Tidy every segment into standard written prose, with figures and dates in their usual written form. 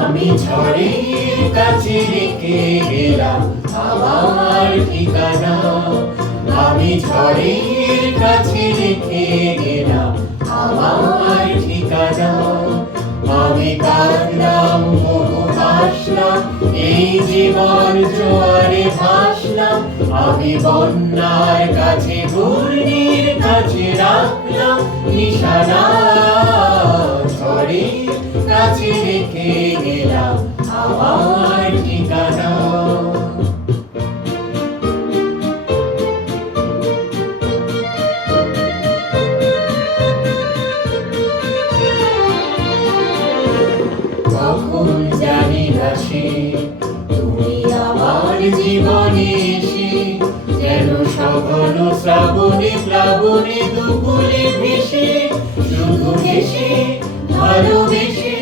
আমি ঝড়ের কাছে রেখে গেলাম আমার ঠিকানা। আমি ঝড়ের কাছে রেখে গেলাম আমার ঠিকানা। আমি কাঁদলাম, বহু হাসলাম, এই জীবন জোয়ারে ভাসলাম। আমি বন্যার কাছে, ঘূর্ণির কাছে রাখলাম নিশানা। ঝড়ের কাছে রেখে গেলাম আমার ঠিকানা। কখন জানি না সে তুমি আমার জীবনে এসে, যেন সঘন শ্রাবণে প্লাবনে দুকুলে ভেসে, শুধু হেসে ভালোবেসে।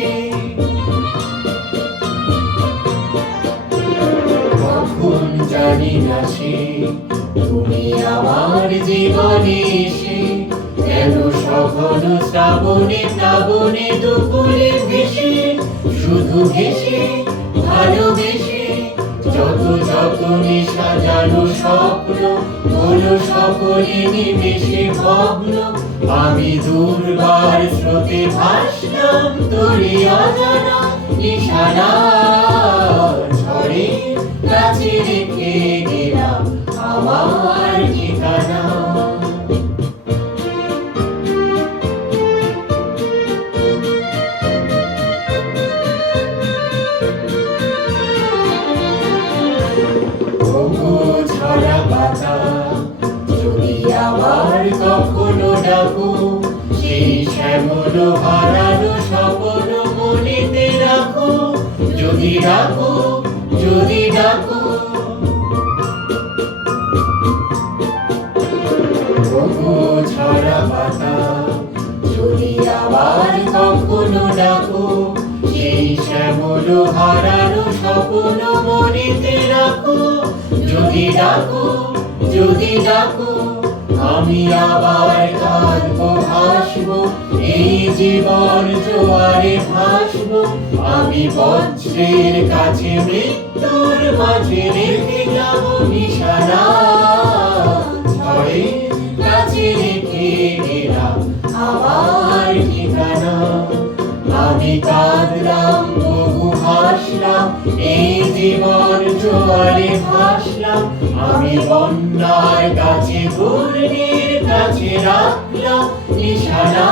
কখন জানি না সে তুমি আমার জীবনে এসে, যেন সঘন শ্রাবণে প্লাবনে দুকুলে ভেসে, শুধু হেসে ভালোবেসে। যত যতনে সাজানো স্বপ্ন হলো সকলে নিমেষে ভগ্ন। আমি দুর্বার স্রোতে ভাসলাম তোরে অজানা নিশানা। ঝড়ের কাছে রেখে গেলাম আমার ঠিকানা। ঝরা পাতা যদি আবার কখনো ডাকো, সেই শ্যামল হারানো স্বপ্ন মনেতে রাখো। যদি ডাকো, যদি ডাকো, ঝরা পাতা যদি আবার কখনো ডাকো, সেই শ্যামল হারানো স্বপ্ন মনেতে রাখো। যদি ডাকো, যদি ডাকো, আমি আবার কাঁদবো হাসবো, এই জীবন জোয়ারে ভাসবো। আমি বজ্রের কাছে মৃত্যুর মাঝে রেখে যাব নিশানা। ঝড়ের কাছে রেখে গেলাম আমার ঠিকানা। আমি কাঁদলাম, বহু হাসলাম, এই জীবন জোয়ারে ভাসলাম। আমি বন্যার কাছে, ঘূর্ণির কাছে রাখলাম নিশানা।